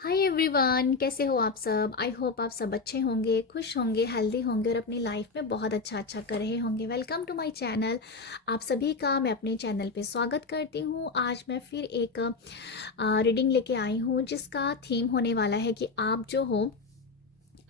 Hi everyone, कैसे हो आप सब। आई होप आप सब अच्छे होंगे, खुश होंगे, हेल्दी होंगे और अपनी लाइफ में बहुत अच्छा कर रहे होंगे। Welcome to my channel. आप सभी का मैं अपने चैनल पे स्वागत करती हूँ। आज मैं फिर एक रीडिंग लेके आई हूँ जिसका थीम होने वाला है कि आप जो हो,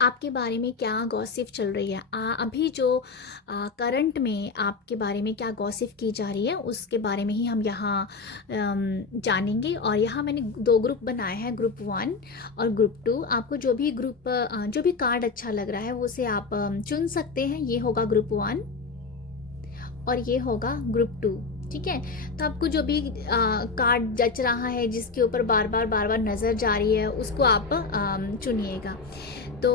आपके बारे में क्या गॉसिप चल रही है। अभी जो करंट में आपके बारे में क्या गॉसिप की जा रही है उसके बारे में ही हम यहाँ जानेंगे। और यहाँ मैंने दो ग्रुप बनाए हैं, ग्रुप 1 और ग्रुप 2। आपको जो भी ग्रुप जो भी कार्ड अच्छा लग रहा है वो से आप चुन सकते हैं। ये होगा ग्रुप 1 और ये होगा ग्रुप 2। ठीक है, तो आपको जो भी कार्ड जच रहा है, जिसके ऊपर बार बार नज़र जा रही है, उसको आप चुनिएगा। तो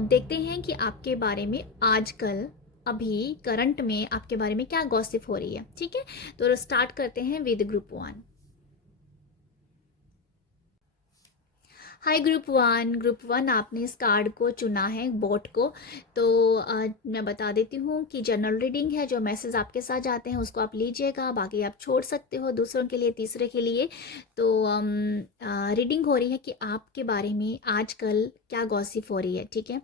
देखते हैं कि आपके बारे में आजकल अभी करंट में आपके बारे में क्या गॉसिप हो रही है। ठीक है, तो स्टार्ट करते हैं with group 1। Hi group one आपने इस कार्ड को चुना है, बोट को। तो मैं बता देती हूँ कि जनरल रीडिंग है। जो मैसेज आपके साथ जाते हैं उसको आप लीजिएगा, बाकी आप छोड़ सकते हो दूसरों के लिए, तीसरे के लिए। तो रीडिंग हो रही है कि आपके बारे में आजकल क्या गॉसिप हो रही है। ठीक है,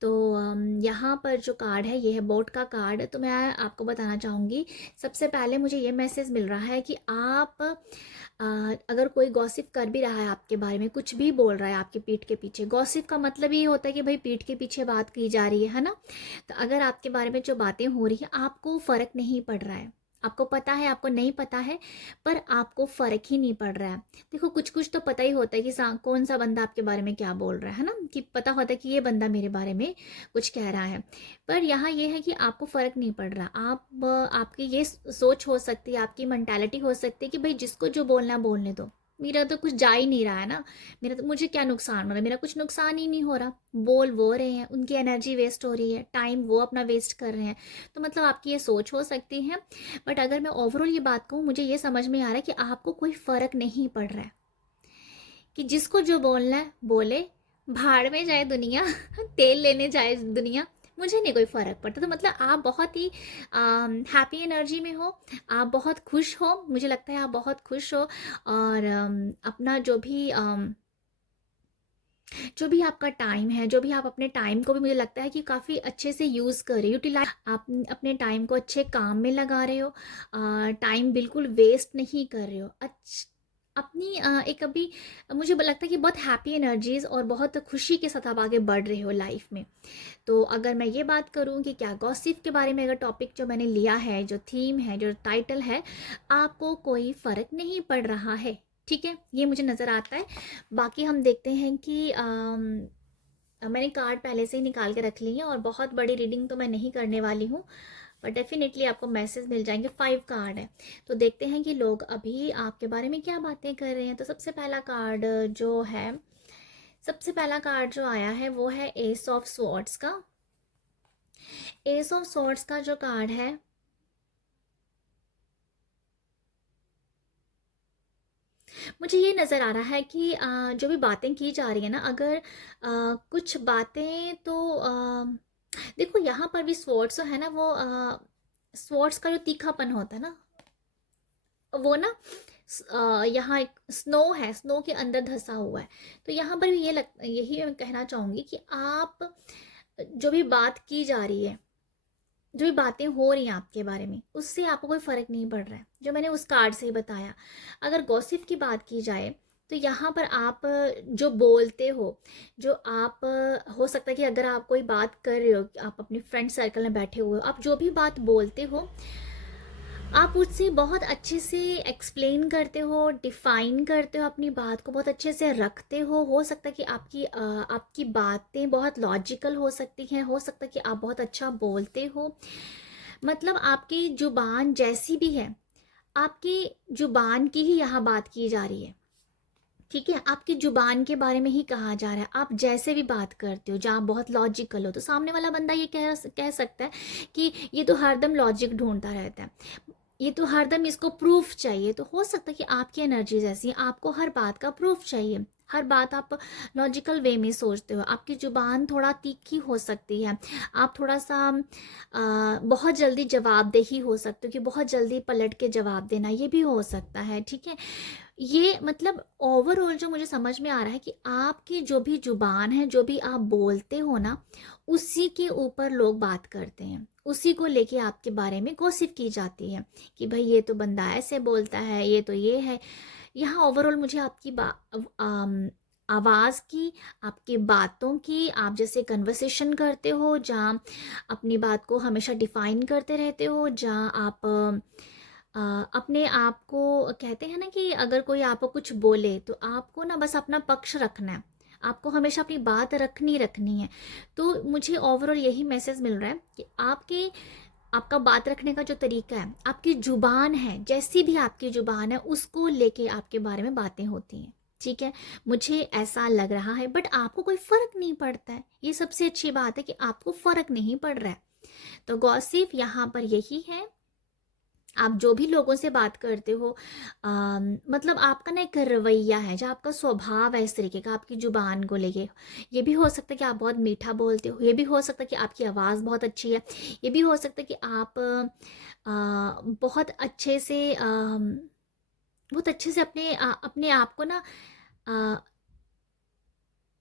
तो यहाँ पर जो कार्ड है ये है बोट का कार्ड। तो मैं आपको बताना चाहूँगी, सबसे पहले मुझे ये मैसेज मिल रहा है कि आप अगर कोई गॉसिप कर भी रहा है आपके बारे में, कुछ भी बोल रहा है आपके पीठ के पीछे। गॉसिप का मतलब ये होता है कि भाई पीठ के पीछे बात की जा रही है ना। तो अगर आपके बारे में जो बातें हो रही है आपको फ़र्क नहीं पड़ रहा है, आपको पता है, आपको नहीं पता है, पर आपको फ़र्क ही नहीं पड़ रहा है। देखो, कुछ कुछ तो पता ही होता है कि कौन सा बंदा आपके बारे में क्या बोल रहा है ना, कि पता होता है कि ये बंदा मेरे बारे में कुछ कह रहा है। पर यहाँ ये है कि आपको फ़र्क नहीं पड़ रहा। आपकी ये सोच हो सकती है, आपकी मेंटालिटी हो सकती है कि भाई जिसको जो बोलना बोलने दो, मेरा तो कुछ जा ही नहीं रहा है ना, मेरा तो, मुझे क्या नुकसान हो रहा है, मेरा कुछ नुकसान ही नहीं हो रहा। बोल वो रहे हैं, उनकी एनर्जी वेस्ट हो रही है, टाइम वो अपना वेस्ट कर रहे हैं। तो मतलब आपकी ये सोच हो सकती है। बट अगर मैं ओवरऑल ये बात कहूँ, मुझे ये समझ में आ रहा है कि आपको कोई फ़र्क नहीं पड़ रहा है, कि जिसको जो बोलना है बोले, भाड़ में जाए दुनिया तेल लेने जाए दुनिया, मुझे नहीं कोई फ़र्क पड़ता। तो मतलब आप बहुत ही हैप्पी एनर्जी में हो, आप बहुत खुश हो, मुझे लगता है आप बहुत खुश हो। और अपना जो भी आपका टाइम है, जो भी आप अपने टाइम को भी, मुझे लगता है कि काफ़ी अच्छे से यूज़ कर रहे हो, यूटिलाइज। आप अपने टाइम को अच्छे काम में लगा रहे हो, टाइम बिल्कुल वेस्ट नहीं कर रहे हो। अपनी एक अभी मुझे लगता है कि बहुत हैप्पी एनर्जीज और बहुत खुशी के साथ आप आगे बढ़ रहे हो लाइफ में। तो अगर मैं ये बात करूं कि क्या गॉसिप के बारे में, अगर टॉपिक जो मैंने लिया है, जो थीम है, जो टाइटल है, आपको कोई फ़र्क नहीं पड़ रहा है। ठीक है, ये मुझे नज़र आता है। बाकी हम देखते हैं कि मैंने कार्ड पहले से ही निकाल के रख ली है और बहुत बड़ी रीडिंग तो मैं नहीं करने वाली हूँ, पर डेफिनेटली आपको मैसेज मिल जाएंगे। 5 कार्ड है, तो देखते हैं कि लोग अभी आपके बारे में क्या बातें कर रहे हैं। तो सबसे पहला कार्ड जो आया है वो है एस ऑफ स्वॉर्ड्स का। एस ऑफ स्वॉर्ड्स का जो कार्ड है, मुझे ये नज़र आ रहा है कि जो भी बातें की जा रही है ना, अगर कुछ बातें तो देखो, यहाँ पर भी स्वॉर्ड्स है ना, वो स्वॉर्ड्स का जो तीखापन होता है ना, वो ना यहाँ एक स्नो है, स्नो के अंदर धंसा हुआ है। तो यहाँ पर भी यही मैं कहना चाहूँगी कि आप जो भी बात की जा रही है, जो भी बातें हो रही हैं आपके बारे में, उससे आपको कोई फ़र्क नहीं पड़ रहा है, जो मैंने उस कार्ड से ही बताया। अगर गॉसिप की बात की जाए तो यहाँ पर आप जो बोलते हो, जो आप हो सकता है कि अगर आप कोई बात कर रहे हो, आप अपने फ्रेंड सर्कल में बैठे हुए हो, आप जो भी बात बोलते हो, आप उससे बहुत अच्छे से एक्सप्लेन करते हो, डिफाइन करते हो, अपनी बात को बहुत अच्छे से रखते हो सकता है कि आपकी बातें बहुत लॉजिकल हो सकती हैं, हो सकता है कि आप बहुत अच्छा बोलते हो। मतलब आपकी जुबान जैसी भी है, आपकी जुबान की ही यहाँ बात की जा रही है। ठीक है, आपकी जुबान के बारे में ही कहा जा रहा है। आप जैसे भी बात करते हो, जहाँ बहुत लॉजिकल हो, तो सामने वाला बंदा ये कह सकता है कि ये तो हरदम लॉजिक ढूंढता रहता है, ये तो हरदम इसको प्रूफ चाहिए। तो हो सकता है कि आपकी एनर्जीज ऐसी हैं, आपको हर बात का प्रूफ चाहिए, हर बात आप लॉजिकल वे में सोचते हो। आपकी ज़ुबान थोड़ा तीखी हो सकती है, आप थोड़ा सा बहुत जल्दी जवाबदेही हो सकते हो, कि बहुत जल्दी पलट के जवाब देना, ये भी हो सकता है। ठीक है, ये मतलब ओवरऑल जो मुझे समझ में आ रहा है कि आपकी जो भी जुबान है, जो भी आप बोलते हो ना, उसी के ऊपर लोग बात करते हैं, उसी को लेके आपके बारे में गॉसिप की जाती है कि भाई ये तो बंदा ऐसे बोलता है, ये तो ये है। यहाँ ओवरऑल मुझे आपकी आवाज़ की, आपकी बातों की, आप जैसे कन्वर्सेशन करते हो, जहाँ अपनी बात को हमेशा डिफाइन करते रहते हो, जहाँ आप अपने आप को कहते हैं ना कि अगर कोई आपको कुछ बोले तो आपको ना बस अपना पक्ष रखना है, आपको हमेशा अपनी बात रखनी है। तो मुझे ओवरऑल यही मैसेज मिल रहा है कि आपका बात रखने का जो तरीका है, आपकी जुबान है, जैसी भी आपकी जुबान है, उसको लेके आपके बारे में बातें होती हैं। ठीक है, मुझे ऐसा लग रहा है, बट आपको कोई फर्क नहीं पड़ता है। ये सबसे अच्छी बात है कि आपको फर्क नहीं पड़ रहा है। तो गॉसिप यहाँ पर यही है, आप जो भी लोगों से बात करते हो, मतलब आपका ना एक रवैया है, जो आपका स्वभाव है इस तरीके का आपकी जुबान को लेके। ये भी हो सकता है कि आप बहुत मीठा बोलते हो, ये भी हो सकता है कि आपकी आवाज़ बहुत अच्छी है, ये भी हो सकता है कि आप बहुत अच्छे से अपने आप को ना,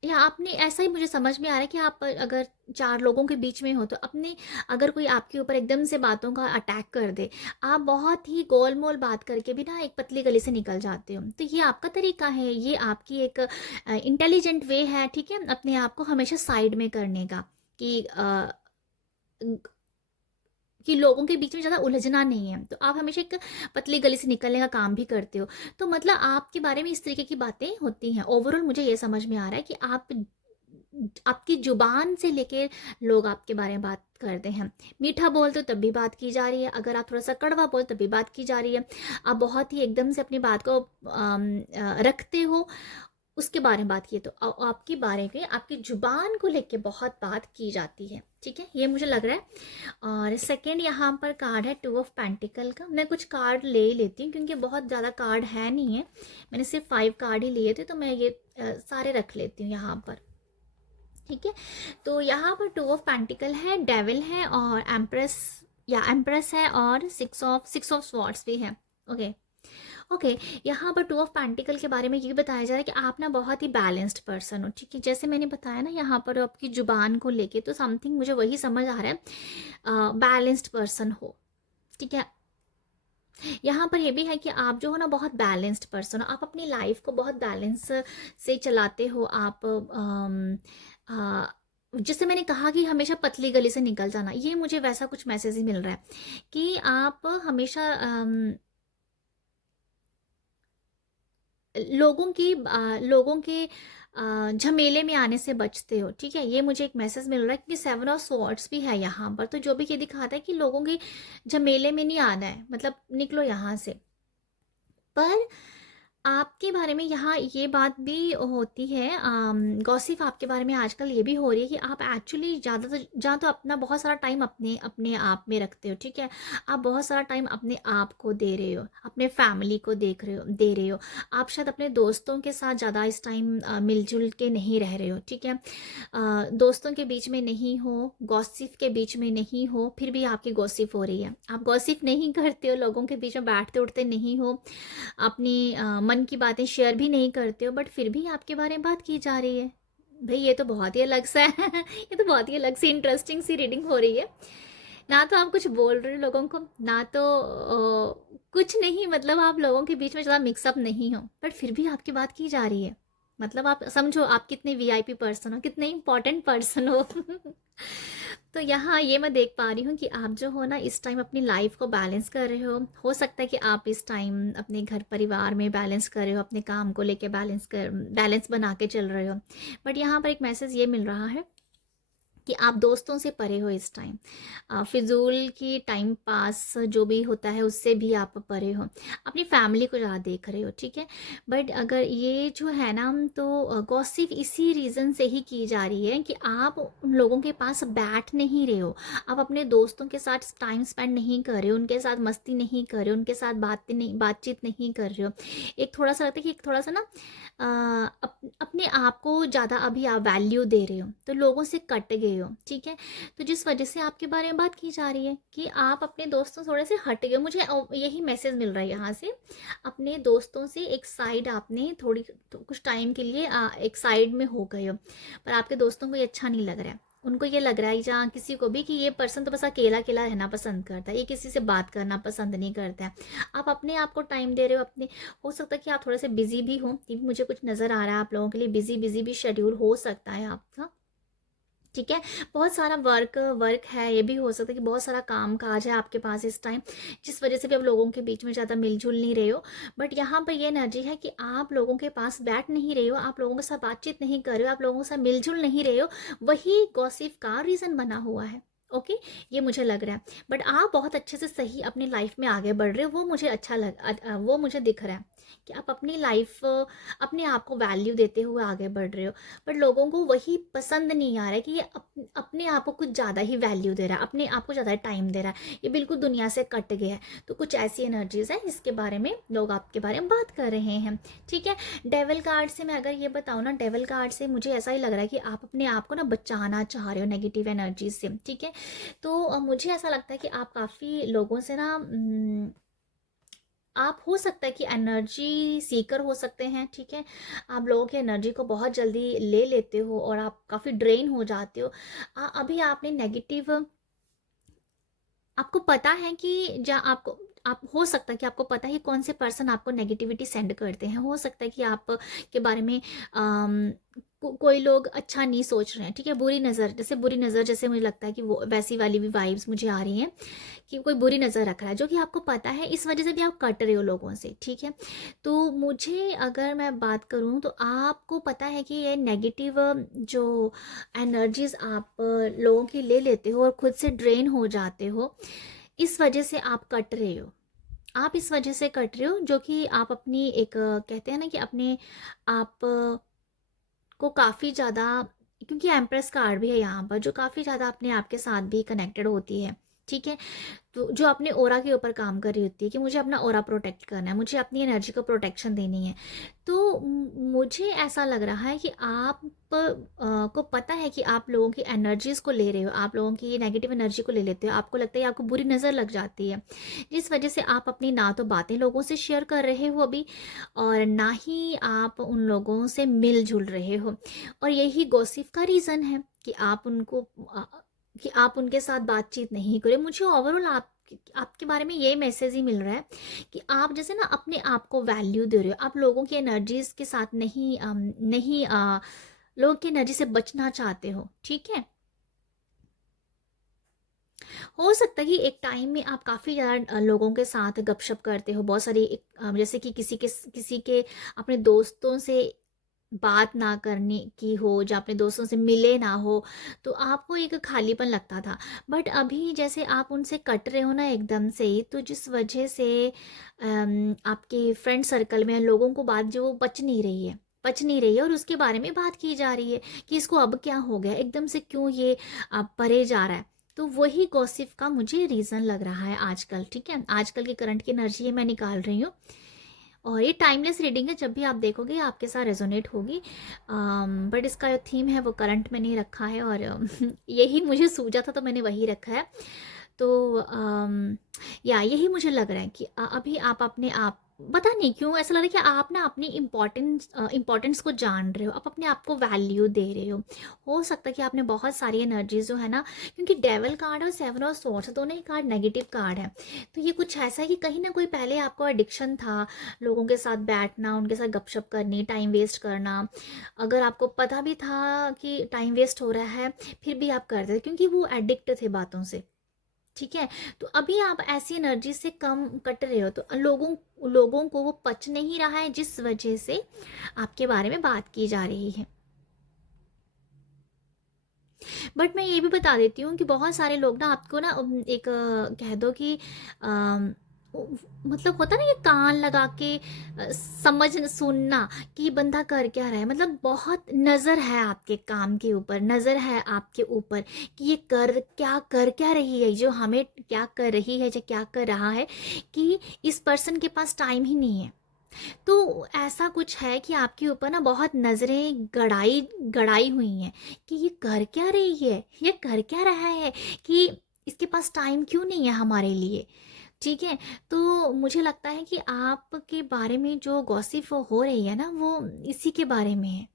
या आपने ऐसा ही मुझे समझ में आ रहा है कि आप अगर चार लोगों के बीच में हो तो अपने, अगर कोई आपके ऊपर एकदम से बातों का अटैक कर दे, आप बहुत ही गोल मोल बात करके भी ना एक पतली गली से निकल जाते हो। तो ये आपका तरीका है, ये आपकी एक इंटेलिजेंट वे है, ठीक है, अपने आप को हमेशा साइड में करने का, कि कि लोगों के बीच में ज़्यादा उलझना नहीं है। तो आप हमेशा एक पतली गली से निकलने का काम भी करते हो। तो मतलब आपके बारे में इस तरीके की बातें होती हैं। ओवरऑल मुझे ये समझ में आ रहा है कि आपकी ज़ुबान से लेके लोग आपके बारे में बात करते हैं। मीठा बोलते हो तब भी बात की जा रही है, अगर आप थोड़ा-सा कड़वा बोलते हो तब भी बात की जा रही है। आप बहुत ही एकदम से अपनी बात को रखते हो, उसके बारे में बात की, तो आपके बारे में आपकी ज़ुबान को लेके बहुत बात की जाती है, ठीक है? ये मुझे लग रहा है। और सेकंड यहाँ पर कार्ड है 2 ऑफ पेंटिकल का। मैं कुछ कार्ड ले ही लेती हूँ क्योंकि बहुत ज़्यादा कार्ड है नहीं है। मैंने सिर्फ 5 कार्ड ही लिए थे, तो मैं ये सारे रख लेती हूँ यहाँ पर, ठीक है? तो यहाँ पर 2 ऑफ पेंटिकल है, डेविल है और एम्प्रेस या एम्प्रेस है और 6 ऑफ स्वॉर्ड्स भी है। Okay, okay. यहाँ पर 2 ऑफ पेंटिकल के बारे में ये बताया जा रहा है कि आप ना बहुत ही बैलेंस्ड पर्सन हो, ठीक है? जैसे मैंने बताया ना यहाँ पर आपकी जुबान को लेके, तो समथिंग मुझे वही समझ आ रहा है, बैलेंस्ड पर्सन हो, ठीक है? यहाँ पर ये भी है कि आप जो हो ना बहुत बैलेंस्ड पर्सन हो, आप अपनी लाइफ को बहुत बैलेंस से चलाते हो। आप जैसे मैंने कहा कि हमेशा पतली गली से निकल जाना, ये मुझे वैसा कुछ मैसेज ही मिल रहा है कि आप हमेशा लोगों के झमेले में आने से बचते हो, ठीक है? ये मुझे एक मैसेज मिल रहा है क्योंकि 7 ऑफ स्वॉर्ड्स भी है यहाँ पर, तो जो भी ये दिखाता है कि लोगों के झमेले में नहीं आना है, मतलब निकलो यहाँ से। पर आपके बारे में यहाँ ये बात भी होती है, गॉसिप आपके बारे में आजकल ये भी हो रही है कि आप एक्चुअली ज़्यादातर जहाँ तो अपना बहुत सारा टाइम अपने अपने आप में रखते हो, ठीक है? आप बहुत सारा टाइम अपने आप को दे रहे हो, अपने फैमिली को दे रहे हो। आप शायद अपने दोस्तों के साथ ज़्यादा इस टाइम मिलजुल के नहीं रह रहे हो, ठीक है? दोस्तों के बीच में नहीं हो, गॉसिप के बीच में नहीं हो, फिर भी आपकी गॉसिप हो रही है। आप गॉसिप नहीं करते हो, लोगों के बीच में बैठते उठते नहीं हो, अपनी मन की बातें शेयर भी नहीं करते हो, बट फिर भी आपके बारे में बात की जा रही है। भाई ये तो बहुत ही अलग सा है ये तो बहुत ही अलग सी इंटरेस्टिंग सी रीडिंग हो रही है। ना तो आप कुछ बोल रहे हो लोगों को, ना तो कुछ नहीं, मतलब आप लोगों के बीच में ज़्यादा मिक्सअप नहीं हो, बट फिर भी आपकी बात की जा रही है। मतलब आप समझो आप कितने वीआईपी पर्सन हो, कितने इंपॉर्टेंट पर्सन हो तो यहाँ ये मैं देख पा रही हूँ कि आप जो हो ना इस टाइम अपनी लाइफ को बैलेंस कर रहे हो सकता है कि आप इस टाइम अपने घर परिवार में बैलेंस कर रहे हो, अपने काम को लेके बैलेंस बना के चल रहे हो। बट यहाँ पर एक मैसेज ये मिल रहा है कि आप दोस्तों से परे हो इस टाइम, फिजूल की टाइम पास जो भी होता है उससे भी आप परे हो, अपनी फैमिली को ज़्यादा देख रहे हो, ठीक है? बट अगर ये जो है ना, तो गॉसिप इसी रीज़न से ही की जा रही है कि आप उन लोगों के पास बैठ नहीं रहे हो, आप अपने दोस्तों के साथ टाइम स्पेंड नहीं कर रहे हो, उनके साथ मस्ती नहीं कर रहे हो, उनके साथ बातचीत नहीं कर रहे हो। एक थोड़ा सा लगता है कि एक थोड़ा सा ना अपने अपने आप को ज़्यादा अभी आप वैल्यू दे रहे हो, तो लोगों से कट गए हो, ठीक है। तो जिस वजह से आपके बारे में बात की जा रही है कि आप अपने दोस्तों थोड़े से हट गए, मुझे यही मैसेज मिल रहा है यहाँ से। अपने दोस्तों से एक साइड आपने थोड़ी तो कुछ टाइम के लिए एक साइड में हो गए हो, पर आपके दोस्तों को ये अच्छा नहीं लग रहा है। उनको ये लग रहा है जहाँ किसी को भी कि ये पर्सन तो बस अकेला अकेला रहना पसंद करता है, ये किसी से बात करना पसंद नहीं करता है। आप अपने आप को टाइम दे रहे हो अपने, हो सकता है कि आप थोड़े से बिजी भी हो, ये भी मुझे कुछ नज़र आ रहा है आप लोगों के लिए, बिजी बिजी भी शेड्यूल हो सकता है आपका, ठीक है। बहुत सारा वर्क वर्क है, ये भी हो सकता है कि बहुत सारा काम काज है आपके पास इस टाइम, जिस वजह से भी आप लोगों के बीच में ज़्यादा मिलजुल नहीं रहे हो। बट यहाँ पर ये एनर्जी है कि आप लोगों के पास बैठ नहीं रहे हो, आप लोगों के साथ बातचीत नहीं कर रहे हो, आप लोगों के साथ मिलजुल नहीं रहे हो, वही गॉसिप का रीज़न बना हुआ है। ओके, ये मुझे लग रहा है। बट आप बहुत अच्छे से सही अपनी लाइफ में आगे बढ़ रहे हो, वो मुझे अच्छा वो मुझे दिख रहा है कि आप अपनी लाइफ अपने आप को वैल्यू देते हुए आगे बढ़ रहे हो। बट लोगों को वही पसंद नहीं आ रहा है कि ये अपने आप को कुछ ज़्यादा ही वैल्यू दे रहा है, अपने आप को ज़्यादा टाइम दे रहा है, ये बिल्कुल दुनिया से कट गया है। तो कुछ ऐसी एनर्जीज है जिसके बारे में लोग आपके बारे में बात कर रहे हैं, ठीक है। डेविल कार्ड से मैं अगर ये बताऊँ ना, डेविल कार्ड से मुझे ऐसा ही लग रहा है कि आप अपने आप को ना बचाना चाह रहे हो नेगेटिव एनर्जीज से, ठीक है। तो मुझे ऐसा लगता है कि आप काफ़ी लोगों से ना आप हो सकता है कि एनर्जी सीकर हो सकते हैं, ठीक है। आप लोगों की एनर्जी को बहुत जल्दी ले लेते हो और आप काफ़ी ड्रेन हो जाते हो। अभी आपने नेगेटिव, आपको पता है कि जहाँ आपको, आप हो सकता है कि आपको पता है कि कौन से पर्सन आपको नेगेटिविटी सेंड करते हैं, हो सकता है कि आप के बारे में कोई लोग अच्छा नहीं सोच रहे हैं, ठीक है। बुरी नज़र, जैसे बुरी नज़र, जैसे मुझे लगता है कि वो वैसी वाली भी वाइब्स मुझे आ रही हैं कि कोई बुरी नज़र रख रहा है, जो कि आपको पता है, इस वजह से भी आप कट रहे हो लोगों से, ठीक है। तो मुझे अगर मैं बात करूँ तो आपको पता है कि ये नेगेटिव जो एनर्जीज आप लोगों की ले लेते हो और खुद से ड्रेन हो जाते हो, इस वजह से आप कट रहे हो। आप इस वजह से कट रहे हो जो कि आप अपनी एक कहते हैं ना कि अपने आप को काफ़ी ज़्यादा, क्योंकि एम्प्रेस कार्ड भी है यहाँ पर, जो काफ़ी ज़्यादा अपने आप के साथ भी कनेक्टेड होती है, ठीक है। तो जो अपने ओरा के ऊपर काम कर रही होती है कि मुझे अपना ओरा प्रोटेक्ट करना है, मुझे अपनी एनर्जी को प्रोटेक्शन देनी है। तो मुझे ऐसा लग रहा है कि आप को पता है कि आप लोगों की एनर्जीज़ को ले रहे हो, आप लोगों की नेगेटिव एनर्जी को ले लेते हो, आपको लगता है आपको बुरी नज़र लग जाती है, जिस वजह से आप अपनी ना तो बातें लोगों से शेयर कर रहे हो अभी, और ना ही आप उन लोगों से मिलजुल रहे हो। और यही गॉसिप का रीज़न है कि आप उनको कि आप उनके साथ बातचीत नहीं करें। मुझे ओवरऑल आपके बारे में ये मैसेज ही मिल रहा है कि आप जैसे ना अपने आप को वैल्यू दे रहे हो, आप लोगों की एनर्जीज के साथ नहीं लोगों की एनर्जी से बचना चाहते हो, ठीक है। हो सकता है कि एक टाइम में आप काफ़ी ज़्यादा लोगों के साथ गपशप करते हो, बहुत सारी जैसे कि किसी के अपने दोस्तों से बात ना करने की हो, जो अपने दोस्तों से मिले ना हो, तो आपको एक खालीपन लगता था। बट अभी जैसे आप उनसे कट रहे हो ना एकदम से ही, तो जिस वजह से आपके फ्रेंड सर्कल में लोगों को बात जो बच नहीं रही है, और उसके बारे में बात की जा रही है कि इसको अब क्या हो गया, एकदम से क्यों ये परे जा रहा है। तो वही गॉसिप का मुझे रीज़न लग रहा है आजकल, ठीक है। आजकल की करंट की एनर्जी है, मैं निकाल रही हूँ, और ये टाइमलेस रीडिंग है, जब भी आप देखोगे आपके साथ रेजोनेट होगी। बट इसका जो थीम है वो करंट में नहीं रखा है, और यही मुझे सूझा था तो मैंने वही रखा है। तो या यही मुझे लग रहा है कि अभी आप अपने आप, पता नहीं क्यों ऐसा लग रहा है कि आप ना अपनी इम्पोर्टेंस को जान रहे हो, आप अपने आप को वैल्यू दे रहे हो सकता है कि आपने बहुत सारी एनर्जीज जो है ना, क्योंकि डेवल कार्ड और सेवन ऑफ स्वॉर्ड्स दोनों ही कार्ड नेगेटिव कार्ड है। तो ये कुछ ऐसा है कि कहीं ना कोई पहले आपको एडिक्शन था लोगों के साथ बैठना, उनके साथ गपशप करनी, टाइम वेस्ट करना। अगर आपको पता भी था कि टाइम वेस्ट हो रहा है, फिर भी आप करते थे क्योंकि वो एडिक्ट थे बातों से, ठीक है। तो अभी आप ऐसी एनर्जी से कम कट रहे हो, तो लोगों को वो पच नहीं रहा है, जिस वजह से आपके बारे में बात की जा रही है। बट मैं ये भी बता देती हूँ कि बहुत सारे लोग ना आपको ना एक कह दो कि मतलब होता ना ये कान लगा के समझ सुनना कि ये बंदा कर क्या रहा है, मतलब बहुत नज़र है आपके काम के ऊपर, नज़र है आपके ऊपर कि ये कर क्या रही है, जो हमें क्या कर रही है या क्या कर रहा है, कि इस पर्सन के पास टाइम ही नहीं है, तो ऐसा कुछ है कि आपके ऊपर ना बहुत नज़रें गड़ाई गड़ाई हुई हैं कि ये कर क्या रही है, ये कर क्या रहा है, कि इसके पास टाइम क्यों नहीं है हमारे लिए। ठीक है, तो मुझे लगता है कि आपके बारे में जो गॉसिप हो रही है ना, वो इसी के बारे में है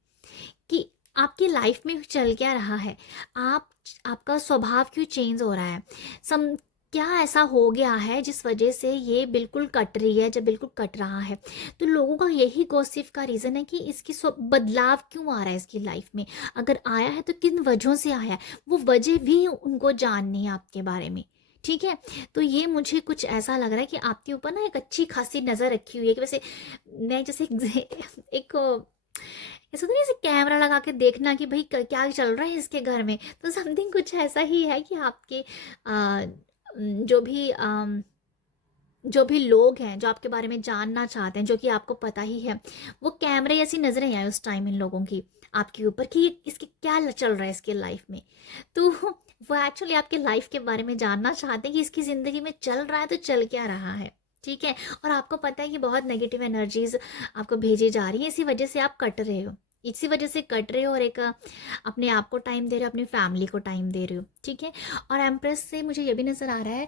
कि आपकी लाइफ में चल क्या रहा है, आप आपका स्वभाव क्यों चेंज हो रहा है, सम क्या ऐसा हो गया है जिस वजह से ये बिल्कुल कट रही है, जब बिल्कुल कट रहा है। तो लोगों का यही गॉसिप का रीज़न है कि इसकी बदलाव क्यों आ रहा है इसकी लाइफ में, अगर आया है तो किन वजहों से आया है, वो वजह भी उनको जाननी है आपके बारे में। ठीक है, तो ये मुझे कुछ ऐसा लग रहा है कि आपके ऊपर ना एक अच्छी खासी नज़र रखी हुई है कि वैसे मैं जैसे एक ऐसा तो नहीं, ऐसे कैमरा लगा के देखना कि भाई क्या चल रहा है इसके घर में, तो समथिंग कुछ ऐसा ही है कि आपके जो भी जो भी लोग हैं जो आपके बारे में जानना चाहते हैं, जो कि आपको पता ही है, वो कैमरे ऐसी नजरें आए उस टाइम इन लोगों की आपके ऊपर कि इसके क्या चल रहा है इसके लाइफ में। तो वो एक्चुअली आपके लाइफ के बारे में जानना चाहते हैं कि इसकी ज़िंदगी में चल रहा है तो चल क्या रहा है। ठीक है, और आपको पता है कि बहुत नेगेटिव एनर्जीज आपको भेजी जा रही है, इसी वजह से आप कट रहे हो, इसी वजह से कट रहे हो, और एक अपने आप को टाइम दे रहे हो, अपनी फैमिली को टाइम दे रहे हो। ठीक है, और एम्प्रेस से मुझे ये भी नज़र आ रहा है,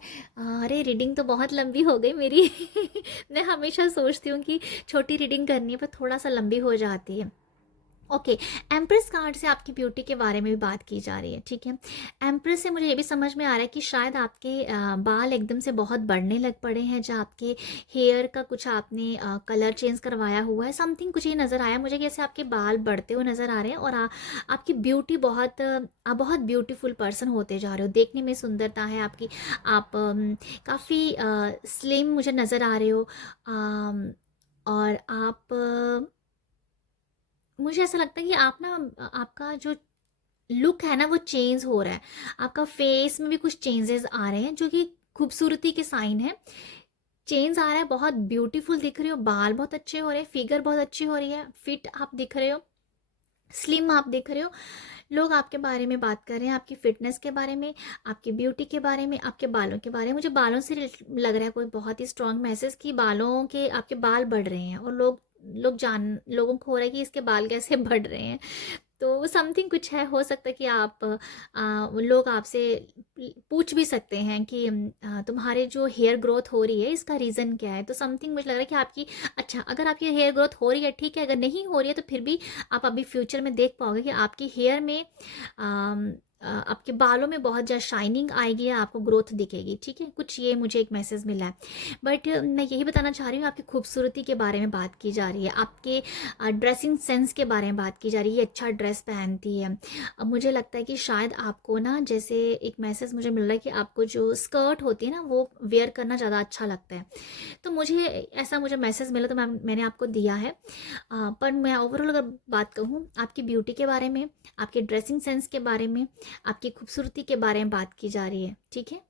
अरे रीडिंग तो बहुत लंबी हो गई मेरी मैं हमेशा सोचती हूँ कि छोटी रीडिंग करनी है पर थोड़ा सा लंबी हो जाती है। ओके, एम्प्रेस कार्ड से आपकी ब्यूटी के बारे में भी बात की जा रही है। ठीक है, एम्प्रेस से मुझे ये भी समझ में आ रहा है कि शायद आपके बाल एकदम से बहुत बढ़ने लग पड़े हैं, जहाँ आपके हेयर का कुछ आपने कलर चेंज करवाया हुआ है, समथिंग कुछ ये नज़र आया मुझे कि जैसे आपके बाल बढ़ते हुए नज़र आ रहे हैं, और आपकी ब्यूटी बहुत आप बहुत ब्यूटीफुल पर्सन होते जा रहे हो, देखने में सुंदरता है आपकी, आप काफ़ी स्लिम मुझे नज़र आ रहे हो, और आप मुझे ऐसा लगता है कि आप ना आपका जो लुक है ना वो चेंज हो रहा है, आपका फेस में भी कुछ चेंजेस आ रहे हैं जो कि खूबसूरती के साइन है। चेंज आ रहा है, बहुत ब्यूटीफुल दिख रहे हो, बाल बहुत अच्छे हो रहे हैं, फिगर बहुत अच्छी हो रही है, फिट आप दिख रहे हो, स्लिम आप दिख रहे हो। लोग आपके बारे में बात कर रहे हैं, आपकी फिटनेस के बारे में, आपकी ब्यूटी के बारे में, आपके बालों के बारे में। मुझे बालों से लग रहा है कोई बहुत ही स्ट्रांग मैसेज कि बालों के आपके बाल बढ़ रहे हैं, और लोगों को हो रहा है कि इसके बाल कैसे बढ़ रहे हैं। तो समथिंग कुछ है, हो सकता है कि आप लोग आपसे पूछ भी सकते हैं कि तुम्हारे जो हेयर ग्रोथ हो रही है इसका रीज़न क्या है। तो समथिंग मुझे लग रहा है कि आपकी, अच्छा अगर आपकी हेयर ग्रोथ हो रही है ठीक है, अगर नहीं हो रही है तो फिर भी आप अभी फ्यूचर में देख पाओगे कि आपकी हेयर में आपके बालों में बहुत ज़्यादा शाइनिंग आएगी, या आपको ग्रोथ दिखेगी। ठीक है, कुछ ये मुझे एक मैसेज मिला है। बट मैं यही बताना चाह रही हूँ, आपकी खूबसूरती के बारे में बात की जा रही है, आपके ड्रेसिंग सेंस के बारे में बात की जा रही है, अच्छा ड्रेस पहनती है। अब मुझे लगता है कि शायद आपको ना, जैसे एक मैसेज मुझे मिल रहा है कि आपको जो स्कर्ट होती है ना वो वेयर करना ज़्यादा अच्छा लगता है। तो मुझे मैसेज मिला, तो मैंने आपको दिया है। पर मैं ओवरऑल अगर बात कहूँ आपकी ब्यूटी के बारे में, आपके ड्रेसिंग सेंस के बारे में, आपकी खूबसूरती के बारे में बात की जा रही है। ठीक है,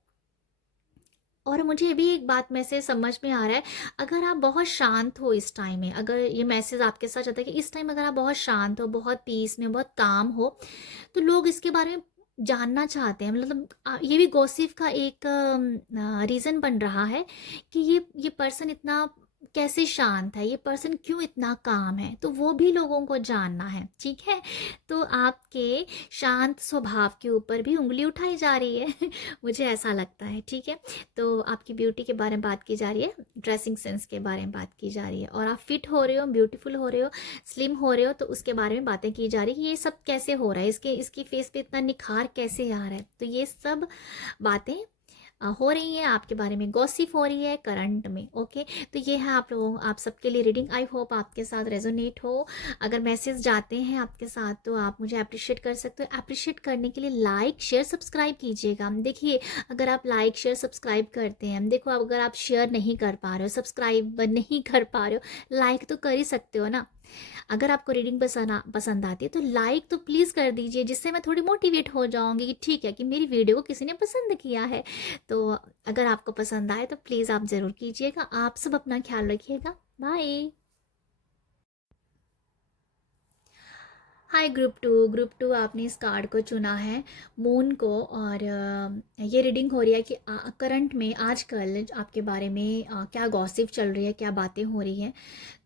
और मुझे ये भी एक बात में से समझ में आ रहा है, अगर आप बहुत शांत हो इस टाइम में, अगर ये मैसेज आपके साथ जाता है कि इस टाइम अगर आप बहुत शांत हो, बहुत पीस में, बहुत काम हो, तो लोग इसके बारे में जानना चाहते हैं। मतलब ये भी गॉसिप का एक रीज़न बन रहा है कि ये पर्सन इतना कैसे शांत है, ये पर्सन क्यों इतना काम है, तो वो भी लोगों को जानना है। ठीक है, तो आपके शांत स्वभाव के ऊपर भी उंगली उठाई जा रही है मुझे ऐसा लगता है। ठीक है, तो आपकी ब्यूटी के बारे में बात की जा रही है, ड्रेसिंग सेंस के बारे में बात की जा रही है, और आप फिट हो रहे हो, ब्यूटीफुल हो रहे हो, स्लिम हो रहे हो, तो उसके बारे में बातें की जा रही है कि ये सब कैसे हो रहा है, इसकी फेस पे इतना निखार कैसे आ रहा है। तो ये सब बातें हो रही है आपके बारे में, गॉसिप हो रही है करंट में। ओके, तो ये है आप सबके लिए रीडिंग। आई होप आपके साथ रेजोनेट हो। अगर मैसेज जाते हैं आपके साथ तो आप मुझे अप्रिशिएट कर सकते हो। अप्रिशिएट करने के लिए लाइक शेयर सब्सक्राइब कीजिएगा। देखिए, अगर आप लाइक शेयर सब्सक्राइब करते हैं, देखो अगर आप शेयर नहीं कर पा रहे हो, सब्सक्राइब नहीं कर पा रहे हो, लाइक तो कर ही सकते हो ना। अगर आपको रीडिंग पसंद आती है तो लाइक तो प्लीज़ कर दीजिए, जिससे मैं थोड़ी मोटिवेट हो जाऊंगी कि ठीक है कि मेरी वीडियो को किसी ने पसंद किया है। तो अगर आपको पसंद आए तो प्लीज़ आप ज़रूर कीजिएगा। आप सब अपना ख्याल रखिएगा। बाय। हाय ग्रुप टू आपने इस कार्ड को चुना है मून को। और ये रीडिंग हो रही है कि करंट में आजकल आपके बारे में क्या गॉसिप चल रही है, क्या बातें हो रही हैं।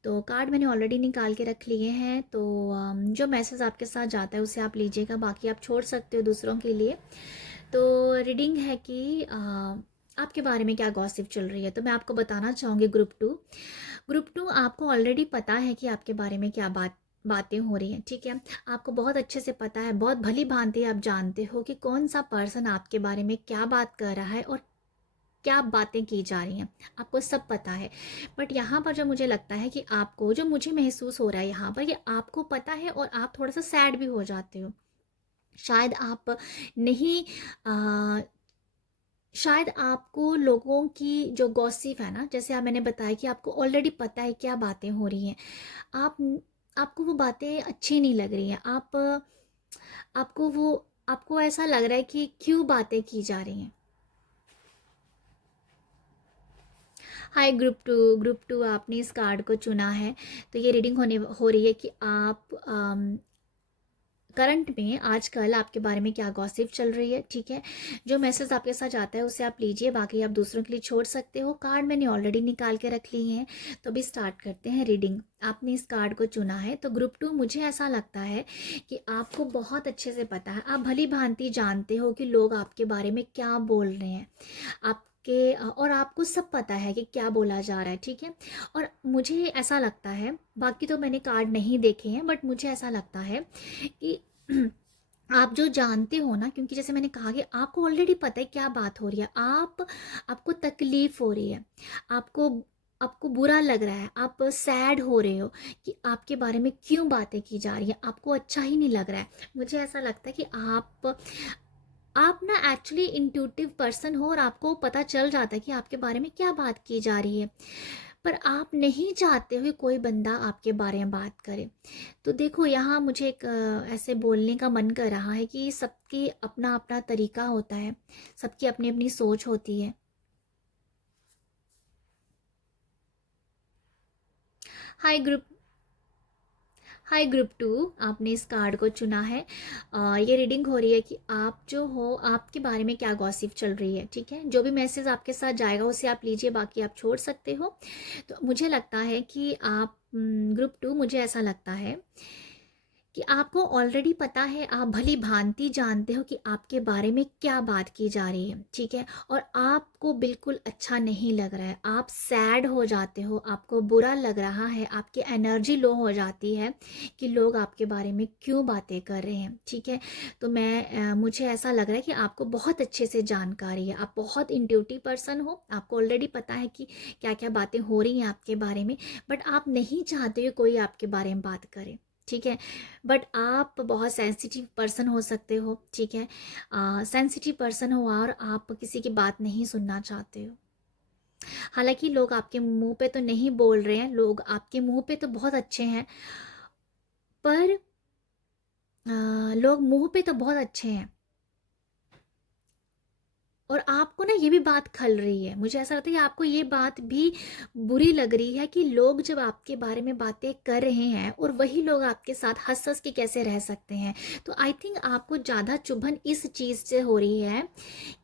तो कार्ड मैंने ऑलरेडी निकाल के रख लिए हैं, तो जो मैसेज आपके साथ जाता है उसे आप लीजिएगा, बाकी आप छोड़ सकते हो दूसरों के लिए। तो रीडिंग है कि आपके बारे में क्या गॉसिप चल रही है। तो मैं आपको बताना चाहूँगी ग्रुप टू आपको ऑलरेडी पता है कि आपके बारे में क्या बातें हो रही हैं, ठीक है। आपको बहुत अच्छे से पता है, बहुत भली भांति आप जानते हो कि कौन सा पर्सन आपके बारे में क्या बात कर रहा है और क्या बातें की जा रही हैं, आपको सब पता है। बट यहाँ पर जो मुझे लगता है कि आपको, जो मुझे महसूस हो रहा है यहाँ पर, ये आपको पता है और आप थोड़ा सा सैड भी हो जाते हो। शायद आप नहीं आ, शायद आपको लोगों की जो गॉसिप है ना, जैसे आप मैंने बताया कि आपको ऑलरेडी पता है क्या बातें हो रही हैं, आप आपको वो बातें अच्छी नहीं लग रही हैं। आपको वो आपको ऐसा लग रहा है कि क्यों बातें की जा रही हैं। हाय ग्रुप टू आपने इस कार्ड को चुना है। तो ये रीडिंग हो रही है कि आप करंट में आजकल आपके बारे में क्या गॉसिप चल रही है, ठीक है। जो मैसेज आपके साथ आता है उसे आप लीजिए, बाकी आप दूसरों के लिए छोड़ सकते हो। कार्ड मैंने ऑलरेडी निकाल के रख लिए हैं। तो अभी स्टार्ट करते हैं रीडिंग। आपने इस कार्ड को चुना है तो ग्रुप टू, मुझे ऐसा लगता है कि आपको बहुत अच्छे से पता है, आप भली भांति जानते हो कि लोग आपके बारे में क्या बोल रहे हैं, आपके और आपको सब पता है कि क्या बोला जा रहा है, ठीक है। और मुझे ऐसा लगता है, बाकी तो मैंने कार्ड नहीं देखे हैं, बट मुझे ऐसा लगता है कि आप जो जानते हो ना, क्योंकि जैसे मैंने कहा कि आपको ऑलरेडी पता है क्या बात हो रही है, आपको तकलीफ हो रही है, आपको आपको बुरा लग रहा है, आप सैड हो रहे हो कि आपके बारे में क्यों बातें की जा रही है, आपको अच्छा ही नहीं लग रहा है। मुझे ऐसा लगता है कि आप ना एक्चुअली इंट्यूटिव पर्सन हो और आपको पता चल जाता है कि आपके बारे में क्या बात की जा रही है, पर आप नहीं चाहते हो कि कोई बंदा आपके बारे में बात करे। तो देखो, यहाँ मुझे एक ऐसे बोलने का मन कर रहा है कि सबकी अपना अपना तरीका होता है, सबकी अपनी अपनी सोच होती है। हाय ग्रुप हाय ग्रुप टू आपने इस कार्ड को चुना है। ये रीडिंग हो रही है कि आप जो हो, आपके बारे में क्या गॉसिप चल रही है, ठीक है। जो भी मैसेज आपके साथ जाएगा उसे आप लीजिए, बाकी आप छोड़ सकते हो। तो मुझे लगता है कि आप ग्रुप टू, मुझे ऐसा लगता है कि आपको ऑलरेडी पता है, आप भली भांति जानते हो कि आपके बारे में क्या बात की जा रही है, ठीक है। और आपको बिल्कुल अच्छा नहीं लग रहा है, आप सैड हो जाते हो, आपको बुरा लग रहा है, आपकी एनर्जी लो हो जाती है कि लोग आपके बारे में क्यों बातें कर रहे हैं, ठीक है। तो मुझे ऐसा लग रहा है कि आपको बहुत अच्छे से जानकारी है, आप बहुत इंट्यूटिव पर्सन हो, आपको ऑलरेडी पता है कि क्या क्या बातें हो रही हैं आपके बारे में, बट आप नहीं चाहते कि कोई आपके बारे में बात करे, ठीक है। बट आप बहुत सेंसिटिव पर्सन हो सकते हो, ठीक है। सेंसिटिव पर्सन हो और आप किसी की बात नहीं सुनना चाहते हो। हालांकि लोग आपके मुंह पे तो नहीं बोल रहे हैं, लोग आपके मुंह पे तो बहुत अच्छे हैं, पर लोग मुंह पे तो बहुत अच्छे हैं और आपको ना ये भी बात खल रही है। मुझे ऐसा लगता है कि आपको ये बात भी बुरी लग रही है कि लोग जब आपके बारे में बातें कर रहे हैं और वही लोग आपके साथ हंस हंस के कैसे रह सकते हैं। तो आई थिंक आपको ज़्यादा चुभन इस चीज़ से हो रही है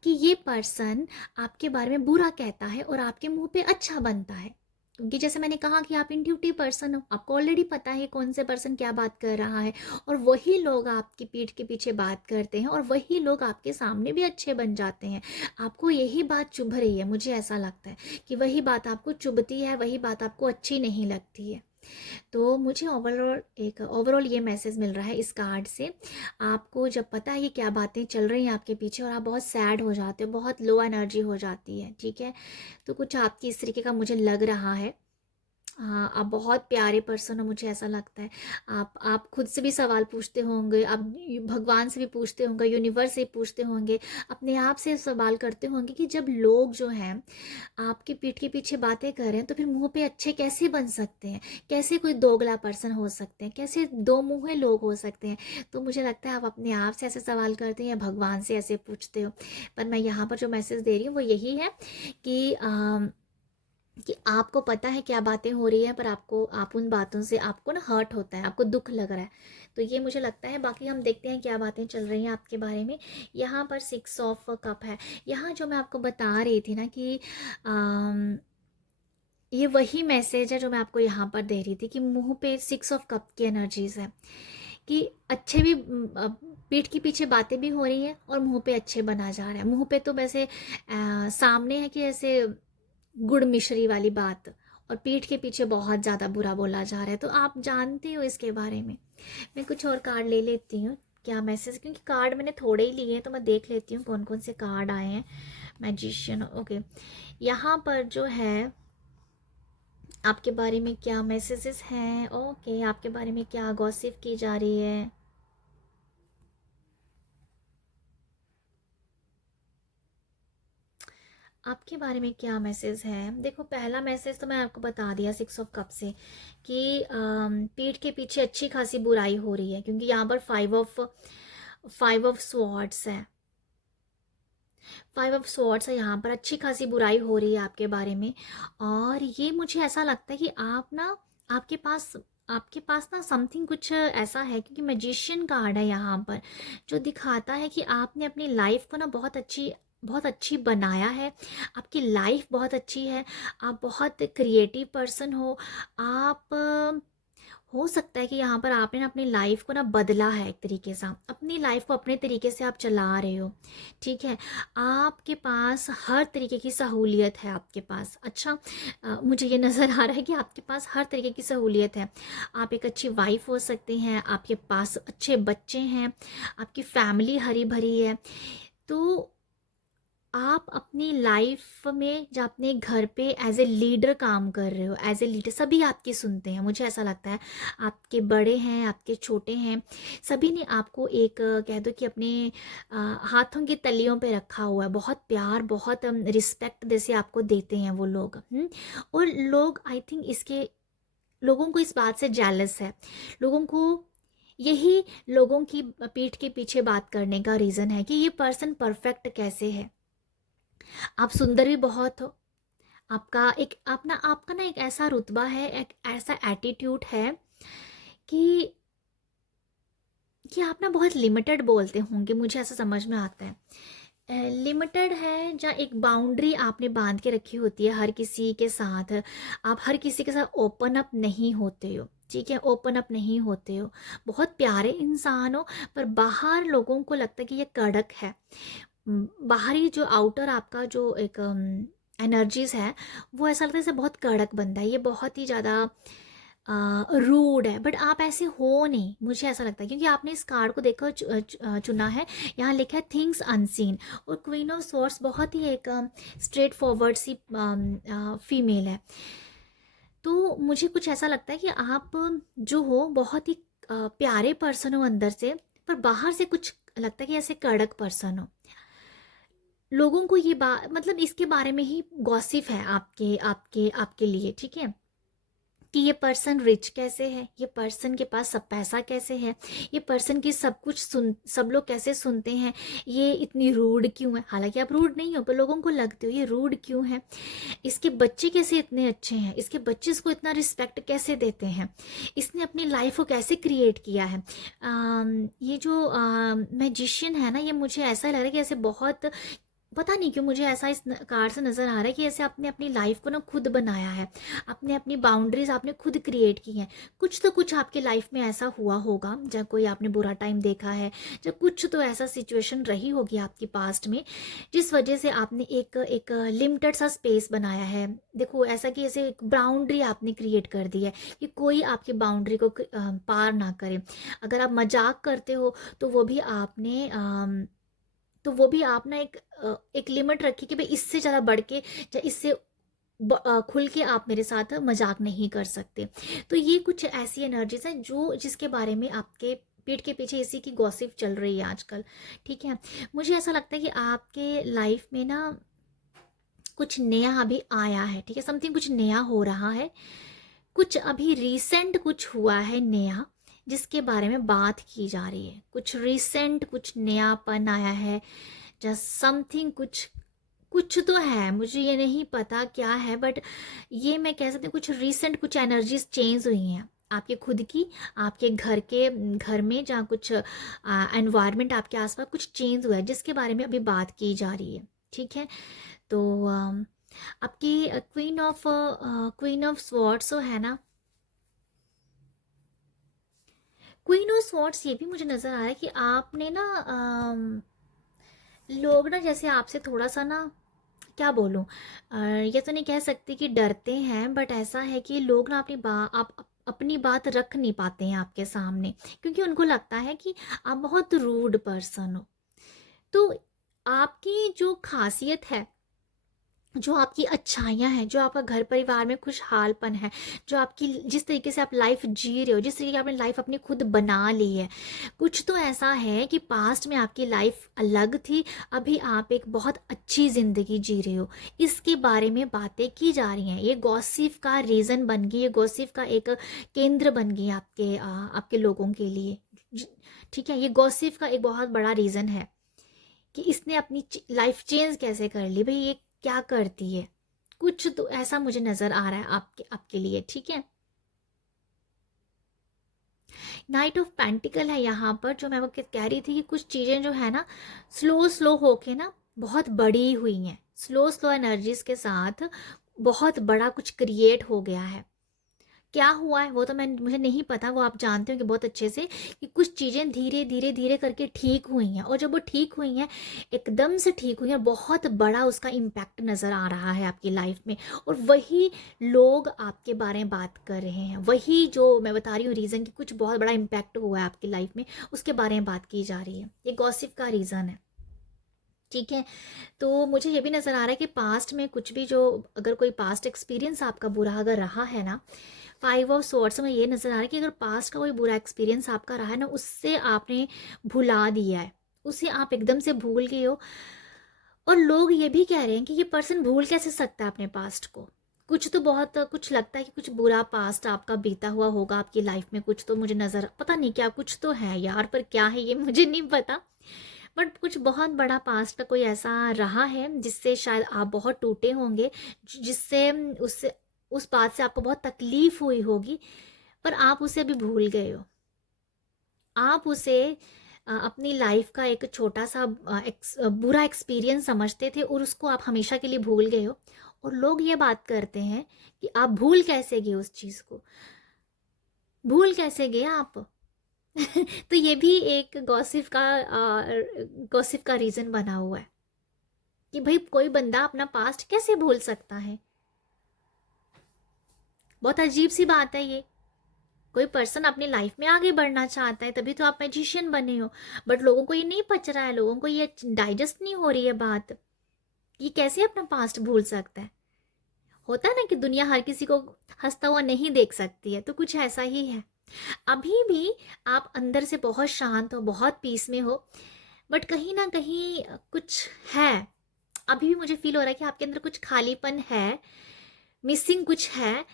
कि ये पर्सन आपके बारे में बुरा कहता है और आपके मुंह पे अच्छा बनता है। क्योंकि जैसे मैंने कहा कि आप इंट्यूटिव पर्सन हो, आपको ऑलरेडी पता है कौन से पर्सन क्या बात कर रहा है, और वही लोग आपकी पीठ के पीछे बात करते हैं और वही लोग आपके सामने भी अच्छे बन जाते हैं। आपको यही बात चुभ रही है, मुझे ऐसा लगता है कि वही बात आपको चुभती है, वही बात आपको अच्छी नहीं लगती है। तो मुझे ओवरऑल ये मैसेज मिल रहा है इस कार्ड से। आपको जब पता है कि क्या बातें चल रही हैं आपके पीछे और आप बहुत सैड हो जाते हो, बहुत लो एनर्जी हो जाती है, ठीक है। तो कुछ आपकी इस तरीके का मुझे लग रहा है। हाँ, आप बहुत प्यारे पर्सन हो, मुझे ऐसा लगता है। आप खुद से भी सवाल पूछते होंगे, आप भगवान से भी पूछते होंगे, यूनिवर्स से पूछते होंगे, अपने आप से सवाल करते होंगे कि जब लोग जो हैं आपके पीठ के पीछे बातें कर रहे हैं तो फिर मुंह पे अच्छे कैसे बन सकते हैं, कैसे कोई दोगला पर्सन हो सकते हैं, कैसे दो मुंहे लोग हो सकते हैं। तो मुझे लगता है आप अपने आप से ऐसे सवाल करते हैं या भगवान से ऐसे पूछते हो। पर मैं यहाँ पर जो मैसेज दे रही हूँ वो यही है कि कि आपको पता है क्या बातें हो रही हैं, पर आप उन बातों से आपको ना हर्ट होता है, आपको दुख लग रहा है। तो ये मुझे लगता है। बाकी हम देखते हैं क्या बातें चल रही हैं आपके बारे में। यहाँ पर 6 ऑफ कप है। यहाँ जो मैं आपको बता रही थी ना कि अम, ये वही मैसेज है जो मैं आपको यहाँ पर दे रही थी कि मुंह पे 6 ऑफ कप की एनर्जीज है कि अच्छे भी पीठ के पीछे बातें भी हो रही हैं और मुंह पे अच्छे बना जा रहा है। मुंह पे तो वैसे सामने है कि ऐसे गुड़ मिश्री वाली बात, और पीठ के पीछे बहुत ज़्यादा बुरा बोला जा रहा है। तो आप जानते हो इसके बारे में। मैं कुछ और कार्ड ले लेती हूँ क्या मैसेज, क्योंकि कार्ड मैंने थोड़े ही लिए हैं तो मैं देख लेती हूँ कौन कौन से कार्ड आए हैं। Magician, okay. यहाँ पर जो है आपके बारे में क्या मैसेजेस हैं, ओके, आपके बारे में क्या गॉसिप की जा रही है। आपके बारे में क्या मैसेज है। देखो, पहला मैसेज तो मैं आपको बता दिया 6 ऑफ कप से कि पीठ के पीछे अच्छी खासी बुराई हो रही है, क्योंकि यहाँ पर फाइव ऑफ स्वॉर्ड्स है। 5 ऑफ स्वॉर्ड्स है यहाँ पर। अच्छी खासी बुराई हो रही है आपके बारे में। और ये मुझे ऐसा लगता है कि आप ना, आपके पास ना समथिंग कुछ ऐसा है, क्योंकि मैजिशियन कार्ड है यहाँ पर जो दिखाता है कि आपने अपनी लाइफ को ना बहुत अच्छी बनाया है। आपकी लाइफ बहुत अच्छी है। आप बहुत क्रिएटिव पर्सन हो। आप हो सकता है कि यहाँ पर आपने ना अपनी लाइफ को ना बदला है एक तरीके से। अपनी लाइफ को अपने तरीके से आप चला रहे हो, ठीक है। आपके पास हर तरीके की सहूलियत है आपके पास। अच्छा, मुझे ये नज़र आ रहा है कि आपके पास हर तरीके की सहूलियत है। आप एक अच्छी वाइफ हो सकते हैं, आपके पास अच्छे बच्चे हैं, आपकी फैमिली हरी भरी है। तो आप अपनी लाइफ में जब अपने घर पे एज ए लीडर काम कर रहे हो, एज ए लीडर सभी आपकी सुनते हैं, मुझे ऐसा लगता है। आपके बड़े हैं, आपके छोटे हैं, सभी ने आपको एक कह दो कि अपने हाथों की तलियों पे रखा हुआ है। बहुत प्यार, बहुत रिस्पेक्ट जैसे आपको देते हैं वो लोग। और लोग, आई थिंक इसके लोगों को इस बात से जेलस है। लोगों को यही लोगों की पीठ के पीछे बात करने का रीज़न है कि ये पर्सन परफेक्ट कैसे है। आप सुंदर भी बहुत हो। आपका ना एक ऐसा रुतबा है, एक ऐसा एटीट्यूड है कि आप ना बहुत लिमिटेड बोलते होंगे, मुझे ऐसा समझ में आता है। लिमिटेड है, जहाँ एक बाउंड्री आपने बांध के रखी होती है हर किसी के साथ। आप हर किसी के साथ ओपन अप नहीं होते हो, ठीक है, ओपन अप नहीं होते हो। बहुत प्यारे इंसान हो, पर बाहर लोगों को लगता है कि ये कड़क है। बाहरी जो आउटर आपका जो एक एनर्जीज है, वो ऐसा लगता है जैसे बहुत कड़क बंदा है, ये बहुत ही ज़्यादा रूड है। बट आप ऐसे हो नहीं, मुझे ऐसा लगता है, क्योंकि आपने इस कार्ड को देखो चुना है। यहाँ लिखा है थिंग्स अनसीन। और क्वीन ऑफ स्वॉर्ड्स बहुत ही एक स्ट्रेट फॉरवर्ड सी फीमेल है। तो मुझे कुछ ऐसा लगता है कि आप जो हो बहुत ही प्यारे पर्सन हो अंदर से, पर बाहर से कुछ लगता है कि ऐसे कड़क पर्सन हो। लोगों को ये बात, मतलब इसके बारे में ही गॉसिप है आपके आपके आपके लिए, ठीक है, कि ये पर्सन रिच कैसे है, ये पर्सन के पास सब पैसा कैसे है, ये पर्सन की सब लोग कैसे सुनते हैं, ये इतनी रूड क्यों है। हालांकि आप रूड नहीं हो, पर लोगों को लगते हो ये रूड क्यों है। इसके बच्चे कैसे इतने अच्छे हैं, इसके बच्चे इसको इतना रिस्पेक्ट कैसे देते हैं, इसने अपनी लाइफ को कैसे क्रिएट किया है। ये जो मैजिशियन है ना, ये मुझे ऐसा लग रहा है कि ऐसे बहुत, पता नहीं क्यों मुझे ऐसा इस कार्ड से नज़र आ रहा है कि ऐसे आपने अपनी लाइफ को ना खुद बनाया है। आपने अपनी बाउंड्रीज आपने खुद क्रिएट की हैं। कुछ तो कुछ आपकी लाइफ में ऐसा हुआ होगा जब कोई आपने बुरा टाइम देखा है, जब कुछ तो ऐसा सिचुएशन रही होगी आपकी पास्ट में, जिस वजह से आपने एक एक लिमिटेड सा स्पेस बनाया है। देखो, ऐसा कि ऐसे एक बाउंड्री आपने क्रिएट कर दी है कि कोई आपकी बाउंड्री को पार ना करे। अगर आप मजाक करते हो तो वो भी आप ना एक लिमिट रखी कि भाई इससे ज़्यादा बढ़ के या इससे खुल के आप मेरे साथ मजाक नहीं कर सकते। तो ये कुछ ऐसी एनर्जीज हैं जो जिसके बारे में आपके पीठ के पीछे इसी की गॉसिप चल रही है आजकल, ठीक है। मुझे ऐसा लगता है कि आपके लाइफ में ना कुछ नया अभी आया है, ठीक है, समथिंग कुछ नया हो रहा है। कुछ अभी रिसेंट कुछ हुआ है नया, जिसके बारे में बात की जा रही है। कुछ रिसेंट कुछ नयापन आया है, जस्ट समथिंग कुछ कुछ तो है, मुझे ये नहीं पता क्या है, बट ये मैं कह सकती हूँ कुछ रीसेंट कुछ एनर्जीज चेंज हुई हैं आपके खुद की, आपके घर में, जहाँ कुछ एनवायरनमेंट आपके आसपास कुछ चेंज हुआ है जिसके बारे में अभी बात की जा रही है। ठीक है, तो आपकी क्वीन ऑफ स्वॉर्ड्स है ना, क्वीन ऑफ स्वॉर्ड्स, ये भी मुझे नज़र आ रहा है कि आपने ना लोग ना जैसे आपसे थोड़ा सा ना, क्या बोलूँ, ये तो नहीं कह सकती कि डरते हैं, बट ऐसा है कि लोग ना अपनी बात रख नहीं पाते हैं आपके सामने, क्योंकि उनको लगता है कि आप बहुत रूड पर्सन हो। तो आपकी जो खासियत है, जो आपकी अच्छाइयाँ हैं, जो आपका घर परिवार में खुशहालपन है, जो आपकी जिस तरीके से आप लाइफ जी रहे हो, जिस तरीके की आपने लाइफ अपनी खुद बना ली है, कुछ तो ऐसा है कि पास्ट में आपकी लाइफ अलग थी, अभी आप एक बहुत अच्छी ज़िंदगी जी रहे हो, इसके बारे में बातें की जा रही हैं। ये गॉसिप का रीज़न बन गई, ये गॉसिप का एक केंद्र बन गई आपके लोगों के लिए। ठीक है, ये गॉसिप का एक बहुत बड़ा रीज़न है कि इसने अपनी लाइफ चेंज कैसे कर ली, भाई ये क्या करती है, कुछ तो ऐसा मुझे नजर आ रहा है आपके लिए। ठीक है, नाइट ऑफ पेंटिकल है यहाँ पर, जो मैं वो कह रही थी कि कुछ चीज़ें जो है ना स्लो स्लो होके ना बहुत बड़ी हुई हैं, स्लो स्लो एनर्जीज के साथ बहुत बड़ा कुछ क्रिएट हो गया है। क्या हुआ है वो तो मुझे नहीं पता, वो आप जानते हो कि बहुत अच्छे से, कि कुछ चीज़ें धीरे धीरे धीरे करके ठीक हुई हैं, और जब वो ठीक हुई हैं, एकदम से ठीक हुई हैं, बहुत बड़ा उसका इम्पैक्ट नज़र आ रहा है आपकी लाइफ में, और वही लोग आपके बारे में बात कर रहे हैं, वही जो मैं बता रही हूँ रीज़न कि कुछ बहुत बड़ा इम्पैक्ट हुआ है आपकी लाइफ में, उसके बारे में बात की जा रही है। ये गॉसिप का रीज़न है। ठीक है, तो मुझे ये भी नज़र आ रहा है कि पास्ट में कुछ भी, जो अगर कोई पास्ट एक्सपीरियंस आपका बुरा अगर रहा है ना, 5 ऑफ स्वॉर्ड्स में ये नज़र आ रहा है कि अगर पास्ट का कोई बुरा एक्सपीरियंस आपका रहा है ना, उससे आपने भुला दिया है, उसे आप एकदम से भूल गए हो, और लोग ये भी कह रहे हैं कि ये पर्सन भूल कैसे सकता है अपने पास्ट को। कुछ तो बहुत कुछ लगता है कि कुछ बुरा पास्ट आपका बीता हुआ होगा आपकी लाइफ में, कुछ तो मुझे नज़र, पता नहीं क्या, कुछ तो है यार, पर क्या है ये मुझे नहीं पता, बट कुछ बहुत बड़ा पास्ट का कोई ऐसा रहा है जिससे शायद आप बहुत टूटे होंगे, जिससे उससे उस बात से आपको बहुत तकलीफ हुई होगी, पर आप उसे अभी भूल गए हो। आप उसे अपनी लाइफ का एक छोटा सा बुरा एक्सपीरियंस समझते थे, और उसको आप हमेशा के लिए भूल गए हो, और लोग ये बात करते हैं कि आप भूल कैसे गए उस चीज़ को, भूल कैसे गए आप। तो ये भी एक गॉसिप का रीज़न बना हुआ है कि भाई कोई बंदा अपना पास्ट कैसे भूल सकता है। बहुत अजीब सी बात है ये। कोई पर्सन अपनी लाइफ में आगे बढ़ना चाहता है, तभी तो आप मैजिशियन बने हो, बट लोगों को ये नहीं पच रहा है, लोगों को ये डाइजेस्ट नहीं हो रही है बात, ये कैसे अपना पास्ट भूल सकता है। होता है ना कि दुनिया हर किसी को हंसता हुआ नहीं देख सकती है, तो कुछ ऐसा ही है। अभी भी आप अंदर से बहुत शांत हो, बहुत पीस में हो, बट कहीं ना कहीं कुछ है, अभी भी मुझे फील हो रहा है कि आपके अंदर कुछ खालीपन है, मिसिंग कुछ है,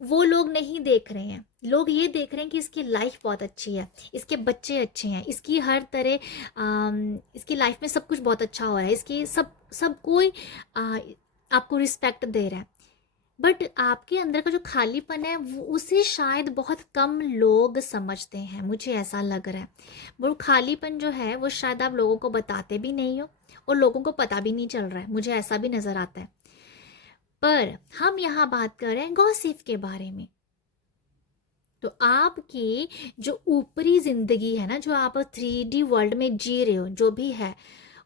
वो लोग नहीं देख रहे हैं। लोग ये देख रहे हैं कि इसकी लाइफ बहुत अच्छी है, इसके बच्चे अच्छे हैं, इसकी हर तरह इसकी लाइफ में सब कुछ बहुत अच्छा हो रहा है, इसकी सब सब कोई आपको रिस्पेक्ट दे रहा है, बट आपके अंदर का जो खालीपन है वो उसे शायद बहुत कम लोग समझते हैं, मुझे ऐसा लग रहा है। वो खालीपन जो है वो शायद आप लोगों को बताते भी नहीं हो, और लोगों को पता भी नहीं चल रहा है, मुझे ऐसा भी नज़र आता है। पर हम यहाँ बात कर रहे हैं गॉसिप के बारे में। तो आपकी जो ऊपरी जिंदगी है ना, जो आप 3D वर्ल्ड में जी रहे हो, जो भी है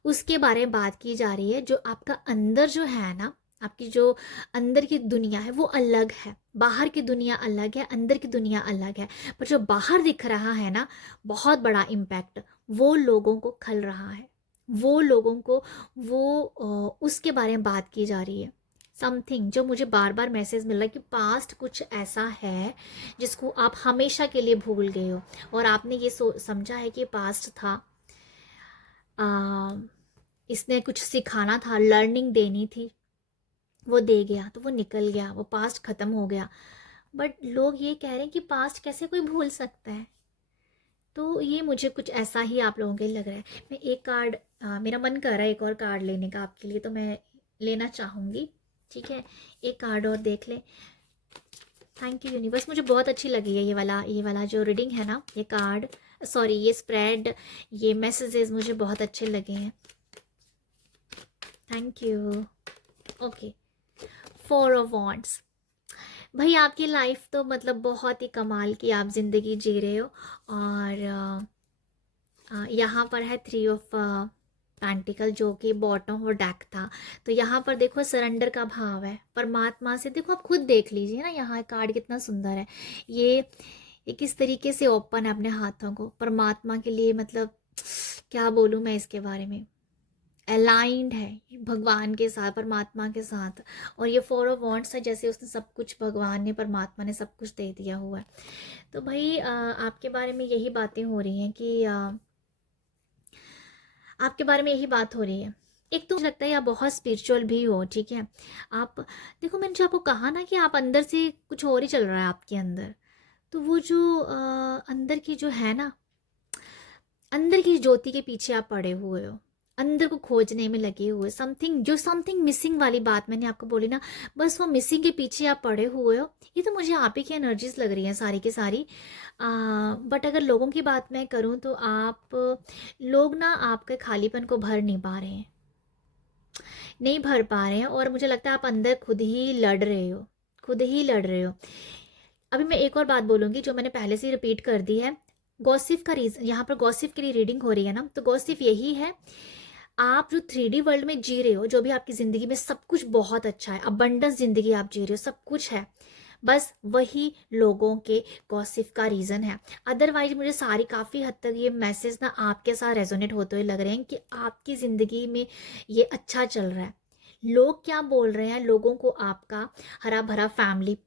उसके बारे में बात की जा रही है। जो आपका अंदर जो है ना, आपकी जो अंदर की दुनिया है वो अलग है, बाहर की दुनिया अलग है, अंदर की दुनिया अलग है, पर जो बाहर दिख रहा है ना, बहुत बड़ा इम्पैक्ट वो लोगों को खल रहा है, वो लोगों को उसके बारे में बात की जा रही है। समथिंग जो मुझे बार बार मैसेज मिल रहा है कि पास्ट कुछ ऐसा है जिसको आप हमेशा के लिए भूल गए हो, और आपने ये समझा है कि पास्ट था, इसने कुछ सिखाना था, लर्निंग देनी थी, वो दे गया तो वो निकल गया, वो पास्ट ख़त्म हो गया। बट लोग ये कह रहे हैं कि पास्ट कैसे कोई भूल सकता है, तो ये मुझे कुछ ऐसा ही आप लोगों के लिए लग रहा है। मैं एक कार्ड, मेरा मन कर रहा है एक और कार्ड लेने का आपके लिए, तो मैं लेना चाहूँगी। ठीक है, एक कार्ड और देख लें। थैंक यू यूनिवर्स, मुझे बहुत अच्छी लगी है ये वाला जो रीडिंग है ना, ये कार्ड, सॉरी ये स्प्रेड, ये मैसेजेस मुझे बहुत अच्छे लगे हैं। Thank you. Okay, 4 of wands. भाई आपकी लाइफ तो मतलब बहुत ही कमाल की आप ज़िंदगी जी रहे हो। और यहाँ पर है 3 ऑफ पेंटिकल जो कि बॉटम और डेक था। तो यहाँ पर देखो सरेंडर का भाव है परमात्मा से। देखो आप खुद देख लीजिए ना, यहाँ कार्ड कितना सुंदर है। ये किस तरीके से ओपन है अपने हाथों को परमात्मा के लिए, मतलब क्या बोलूँ मैं इसके बारे में। अलाइंड है भगवान के साथ, परमात्मा के साथ। और ये 4 ऑफ वॉन्ड्स है, जैसे उसने सब कुछ, भगवान ने, परमात्मा ने सब कुछ दे दिया हुआ है। तो भाई आपके बारे में यही बातें हो रही हैं कि आपके बारे में यही बात हो रही है। एक तो मुझे लगता है आप बहुत स्पिरिचुअल भी हो, ठीक है। आप देखो, मैंने जो आपको कहा ना कि आप अंदर से कुछ और ही चल रहा है आपके अंदर। तो वो जो अंदर की जो है ना, अंदर की ज्योति के पीछे आप पड़े हुए हो, अंदर को खोजने में लगे हुए, समथिंग मिसिंग वाली बात मैंने आपको बोली ना, बस वो मिसिंग के पीछे आप पड़े हुए हो। ये तो मुझे आप ही की एनर्जीज लग रही हैं सारी की सारी। बट अगर लोगों की बात मैं करूँ तो लोग ना आपके खालीपन को भर नहीं पा रहे हैं, नहीं भर पा रहे हैं। और मुझे लगता है आप अंदर खुद ही लड़ रहे हो, खुद ही लड़ रहे हो। अभी मैं एक और बात बोलूँगी जो मैंने पहले से ही रिपीट कर दी है। गॉसिप का रीज़न, यहाँ पर गॉसिप के लिए रीडिंग हो रही है ना, तो गॉसिप यही है, आप जो 3D वर्ल्ड में जी रहे हो, जो भी आपकी ज़िंदगी में सब कुछ बहुत अच्छा है, अबंडेंस ज़िंदगी आप जी रहे हो, सब कुछ है, बस वही लोगों के गॉसिप का रीज़न है। अदरवाइज मुझे सारी काफ़ी हद तक ये मैसेज ना आपके साथ रेजोनेट होते हुए लग रहे हैं कि आपकी ज़िंदगी में ये अच्छा चल रहा है। लोग क्या बोल रहे हैं, लोगों को आपका हरा भरा फैमिली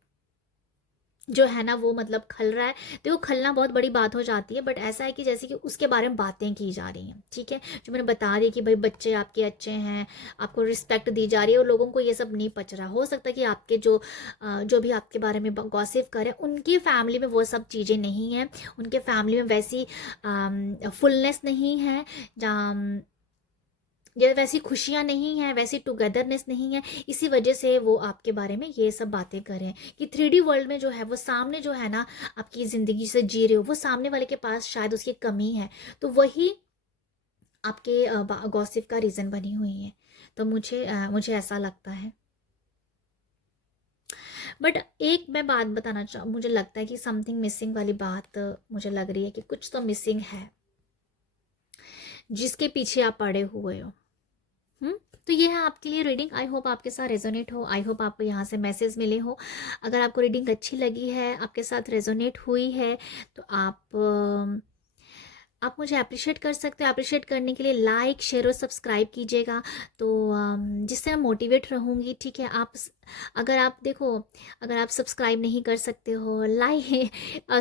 जो है ना वो मतलब खल रहा है। देखो खलना बहुत बड़ी बात हो जाती है, बट ऐसा है कि जैसे कि उसके बारे में बातें की जा रही हैं, ठीक है। जो मैंने बता दी कि भाई बच्चे आपके अच्छे हैं, आपको रिस्पेक्ट दी जा रही है, और लोगों को ये सब नहीं पच रहा। हो सकता है कि आपके जो भी आपके बारे में गॉसिप करे, उनकी फैमिली में वो सब चीज़ें नहीं हैं, उनके फैमिली में वैसी फुलनेस नहीं है, जहाँ या वैसी खुशियाँ नहीं हैं, वैसी टुगेदरनेस नहीं है। इसी वजह से वो आपके बारे में ये सब बातें कर रहे हैं कि 3D वर्ल्ड में जो है वो सामने जो है ना आपकी ज़िंदगी से जी रहे हो, वो सामने वाले के पास शायद उसकी कमी है, तो वही आपके गॉसिप का रीज़न बनी हुई है। तो मुझे ऐसा लगता है। बट एक मैं बात बताना मुझे लगता है कि समथिंग मिसिंग वाली बात मुझे लग रही है कि कुछ तो मिसिंग है जिसके पीछे आप पड़े हुए हो। तो ये है आपके लिए रीडिंग। आई होप आपके साथ रेजोनेट हो, आई होप आपको यहाँ से मैसेज मिले हो। अगर आपको रीडिंग अच्छी लगी है, आपके साथ रेजोनेट हुई है, तो आप मुझे अप्रिशिएट कर सकते हो। अप्रिशिएट करने के लिए लाइक, शेयर और सब्सक्राइब कीजिएगा, तो जिससे मैं मोटिवेट रहूँगी, ठीक है। अगर आप देखो, अगर आप सब्सक्राइब नहीं कर सकते हो, लाइक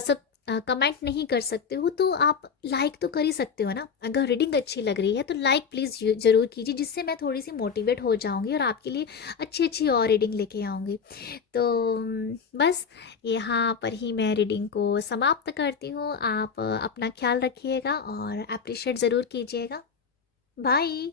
सब कमेंट नहीं कर सकते हो, तो आप लाइक तो कर ही सकते हो ना। अगर रीडिंग अच्छी लग रही है तो लाइक प्लीज़ ज़रूर कीजिए, जिससे मैं थोड़ी सी मोटिवेट हो जाऊँगी और आपके लिए अच्छी अच्छी और रीडिंग लेके आऊँगी। तो बस यहाँ पर ही मैं रीडिंग को समाप्त करती हूँ। आप अपना ख्याल रखिएगा और अप्रिशिएट ज़रूर कीजिएगा। बाय।